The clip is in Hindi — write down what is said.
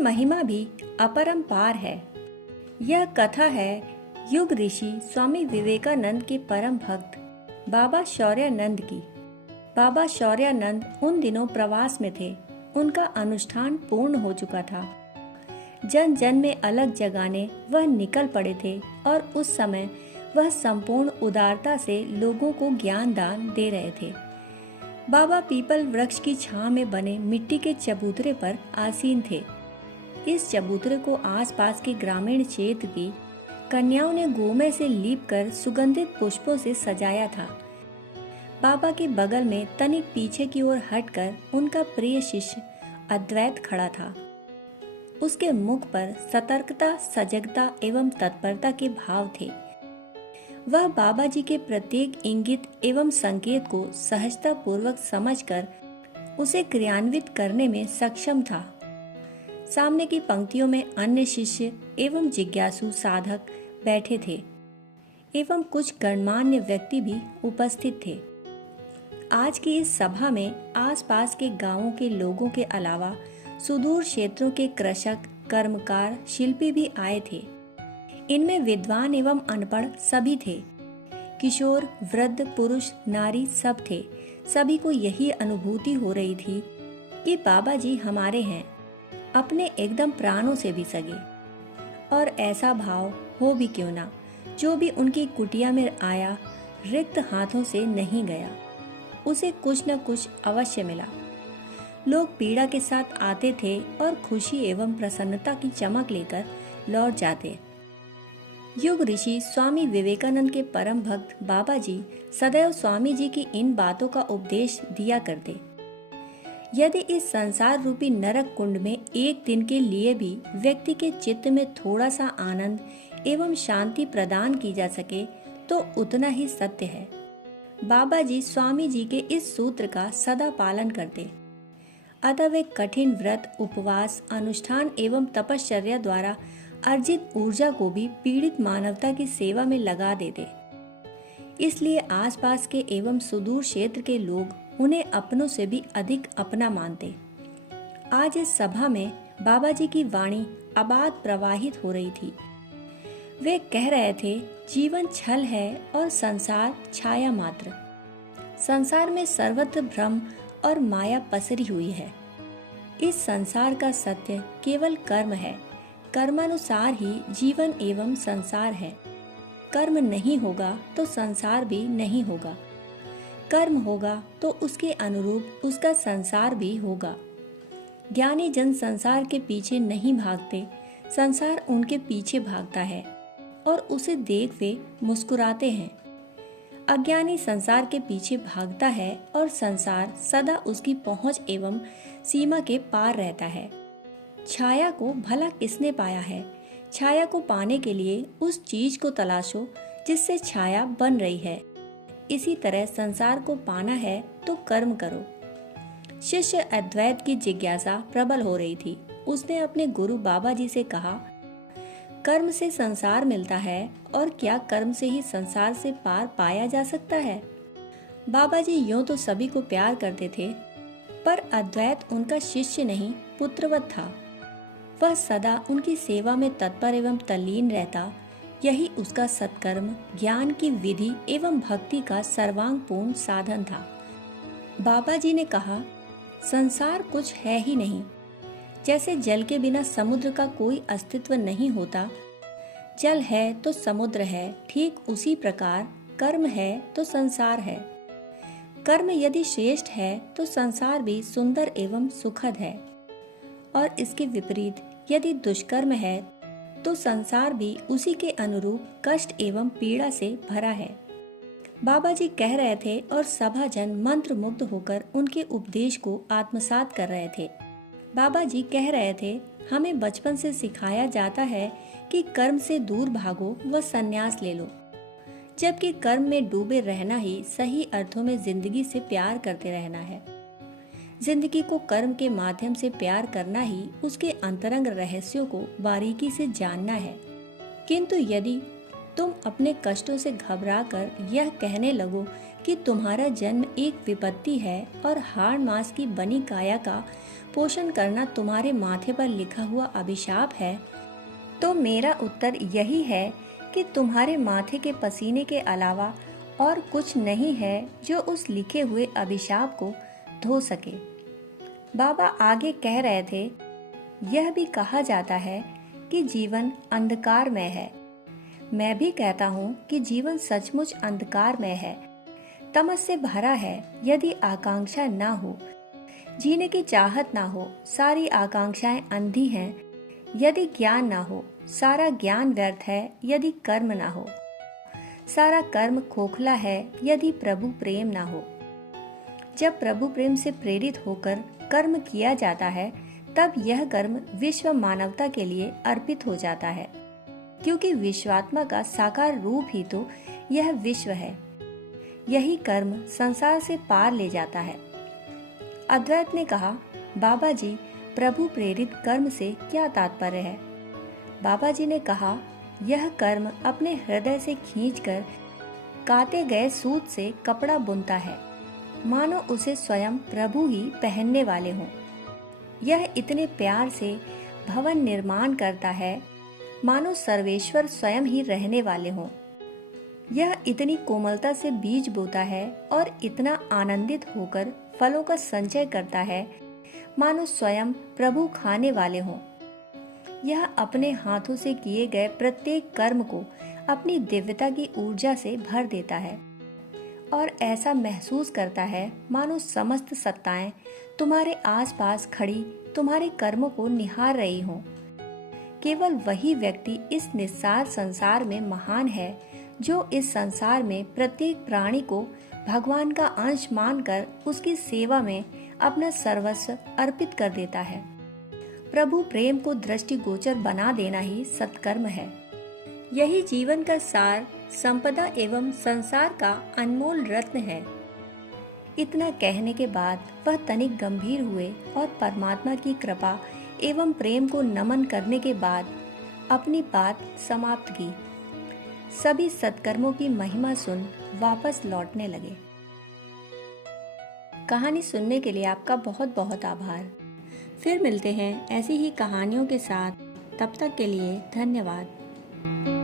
महिमा भी अपरंपार है। यह कथा है युग ऋषि स्वामी विवेकानंद के परम भक्त बाबा शौर्यानंद की। बाबा शौर्यानंद उन दिनों प्रवास में थे। उनका अनुष्ठान पूर्ण हो चुका था। जन जन में अलग जगाने वह निकल पड़े थे और उस समय वह संपूर्ण उदारता से लोगों को ज्ञान दान दे रहे थे। बाबा पीपल वृक्ष की छांव में बने मिट्टी के चबूतरे पर आसीन थे। इस चबूतरे को आसपास के ग्रामीण क्षेत्र की कन्याओं ने गोमे से लीपकर सुगंधित पुष्पों से सजाया था। बाबा के बगल में तनिक पीछे की ओर हटकर उनका प्रिय शिष्य अद्वैत खड़ा था। उसके मुख पर सतर्कता, सजगता एवं तत्परता के भाव थे। वह बाबा जी के प्रत्येक इंगित एवं संकेत को सहजता पूर्वक समझकर उसे क्रियान्वित करने में सक्षम था। सामने की पंक्तियों में अन्य शिष्य एवं जिज्ञासु साधक बैठे थे एवं कुछ गणमान्य व्यक्ति भी उपस्थित थे। आज की इस सभा में आसपास के गांवों के लोगों के अलावा सुदूर क्षेत्रों के कृषक, कर्मकार, शिल्पी भी आए थे। इनमें विद्वान एवं अनपढ़ सभी थे। किशोर, वृद्ध, पुरुष, नारी सब थे। सभी को यही अनुभूति हो रही थी कि बाबा जी हमारे हैं, अपने एकदम प्राणों से भी सगे। और ऐसा भाव हो भी क्यों ना, जो भी उनकी कुटिया में आया रिक्त हाथों से नहीं गया। उसे कुछ न कुछ अवश्य मिला। लोग पीड़ा के साथ आते थे और खुशी एवं प्रसन्नता की चमक लेकर लौट जाते। युग ऋषि स्वामी विवेकानंद के परम भक्त बाबा जी सदैव स्वामी जी की इन बातों का उपदेश दिया करते। यदि इस संसार रूपी नरक कुंड में एक दिन के लिए भी व्यक्ति के चित्त में थोड़ा सा आनंद एवं शांति प्रदान की जा सके तो उतना ही सत्य है। बाबा जी स्वामी जी के इस सूत्र का सदा पालन करते। अतः वे कठिन व्रत, उपवास, अनुष्ठान एवं तपश्चर्या द्वारा अर्जित ऊर्जा को भी पीड़ित मानवता की सेवा में लगा देते। इसलिए आसपास के एवं सुदूर क्षेत्र के लोग उन्हें अपनों से भी अधिक अपना मानते। आज इस सभा में बाबा जी की वाणी अबाध प्रवाहित हो रही थी। वे कह रहे थे, जीवन छल है और संसार छाया मात्र। संसार में सर्वत्र भ्रम और माया पसरी हुई है। इस संसार का सत्य केवल कर्म है। कर्मानुसार ही जीवन एवं संसार है। कर्म नहीं होगा तो संसार भी नहीं होगा। कर्म होगा तो उसके अनुरूप उसका संसार भी होगा। ज्ञानी जन संसार के पीछे नहीं भागते, संसार उनके पीछे भागता है और उसे देख वे मुस्कुराते हैं। अज्ञानी संसार के पीछे भागता है और संसार सदा उसकी पहुंच एवं सीमा के पार रहता है। छाया को भला किसने पाया है? छाया को पाने के लिए उस चीज को तलाशो जिससे छाया बन रही है। इसी तरह संसार को पाना है तो कर्म करो। शिष्य अद्वैत की जिज्ञासा प्रबल हो रही थी। उसने अपने गुरु बाबा जी से कहा, कर्म से संसार मिलता है और क्या कर्म से ही संसार से पार पाया जा सकता है? बाबा जी यूं तो सभी को प्यार करते थे, पर अद्वैत उनका शिष्य नहीं पुत्रवत था। वह सदा उनकी सेवा में तत्पर एवं तल्लीन रहता। यही उसका सत्कर्म, ज्ञान की विधि एवं भक्ति का सर्वांगपूर्ण साधन था। बाबा जी ने कहा, संसार कुछ है ही नहीं। जैसे जल के बिना समुद्र का कोई अस्तित्व नहीं होता, जल है तो समुद्र है, ठीक उसी प्रकार कर्म है तो संसार है। कर्म यदि श्रेष्ठ है तो संसार भी सुंदर एवं सुखद है, और इसके विपरीत यदि दुष्कर्म है तो संसार भी उसी के अनुरूप कष्ट एवं पीड़ा से भरा है। बाबा जी कह रहे थे और सभाजन मंत्र मुग्ध होकर उनके उपदेश को आत्मसात कर रहे थे। बाबा जी कह रहे थे, हमें बचपन से सिखाया जाता है कि कर्म से दूर भागो व संन्यास ले लो, जबकि कर्म में डूबे रहना ही सही अर्थों में जिंदगी से प्यार करते रहना है। जिंदगी को कर्म के माध्यम से प्यार करना ही उसके अंतरंग रहस्यों को बारीकी से जानना है। किंतु यदि तुम अपने कष्टों से घबराकर यह कहने लगो कि तुम्हारा जन्म एक विपत्ति है और हाड़ मांस की बनी काया का पोषण करना तुम्हारे माथे पर लिखा हुआ अभिशाप है, तो मेरा उत्तर यही है कि तुम्हारे माथे के पसीने के अलावा और कुछ नहीं है जो उस लिखे हुए अभिशाप को धो सके। बाबा आगे कह रहे थे, यह भी कहा जाता है कि जीवन अंधकारमय है। मैं भी कहता हूँ कि जीवन सचमुच अंधकारमय है, तमस से भरा है। यदि आकांक्षा ना हो, जीने की चाहत ना हो, सारी आकांक्षाएं अंधी हैं। यदि ज्ञान ना हो, सारा ज्ञान व्यर्थ है। यदि कर्म ना हो, सारा कर्म खोखला है। यदि प्रभु प्रेम ना हो, जब प्रभु प्रेम से प्रेरित होकर कर्म किया जाता है, तब यह कर्म विश्व मानवता के लिए अर्पित हो जाता है, क्योंकि विश्वात्मा का साकार रूप ही तो यह विश्व है। यही कर्म संसार से पार ले जाता है। अद्वैत ने कहा, बाबा जी, प्रभु प्रेरित कर्म से क्या तात्पर्य है? बाबा जी ने कहा, यह कर्म अपने हृदय से खींचकर काते गए सूत से कपड़ा बुनता है, मानो उसे स्वयं प्रभु ही पहनने वाले हों। यह इतने प्यार से भवन निर्माण करता है, मानो सर्वेश्वर स्वयं ही रहने वाले हों। यह इतनी कोमलता से बीज बोता है और इतना आनंदित होकर फलों का संचय करता है, मानो स्वयं प्रभु खाने वाले हों। यह अपने हाथों से किए गए प्रत्येक कर्म को अपनी दिव्यता की ऊर्जा से भर देता है और ऐसा महसूस करता है मानो समस्त सत्ताएं तुम्हारे आसपास खड़ी तुम्हारे कर्मों को निहार रही हों। केवल वही व्यक्ति इस निस्सार संसार में महान है जो इस संसार में प्रत्येक प्राणी को भगवान का अंश मानकर उसकी सेवा में अपना सर्वस्व अर्पित कर देता है। प्रभु प्रेम को दृष्टिगोचर बना देना ही सत्कर्म है। यही जीवन का सार, संपदा एवं संसार का अनमोल रत्न है। इतना कहने के बाद वह तनिक गंभीर हुए और परमात्मा की कृपा एवं प्रेम को नमन करने के बाद अपनी बात समाप्त की। सभी सत्कर्मों की महिमा सुन वापस लौटने लगे। कहानी सुनने के लिए आपका बहुत बहुत आभार। फिर मिलते हैं ऐसी ही कहानियों के साथ। तब तक के लिए धन्यवाद।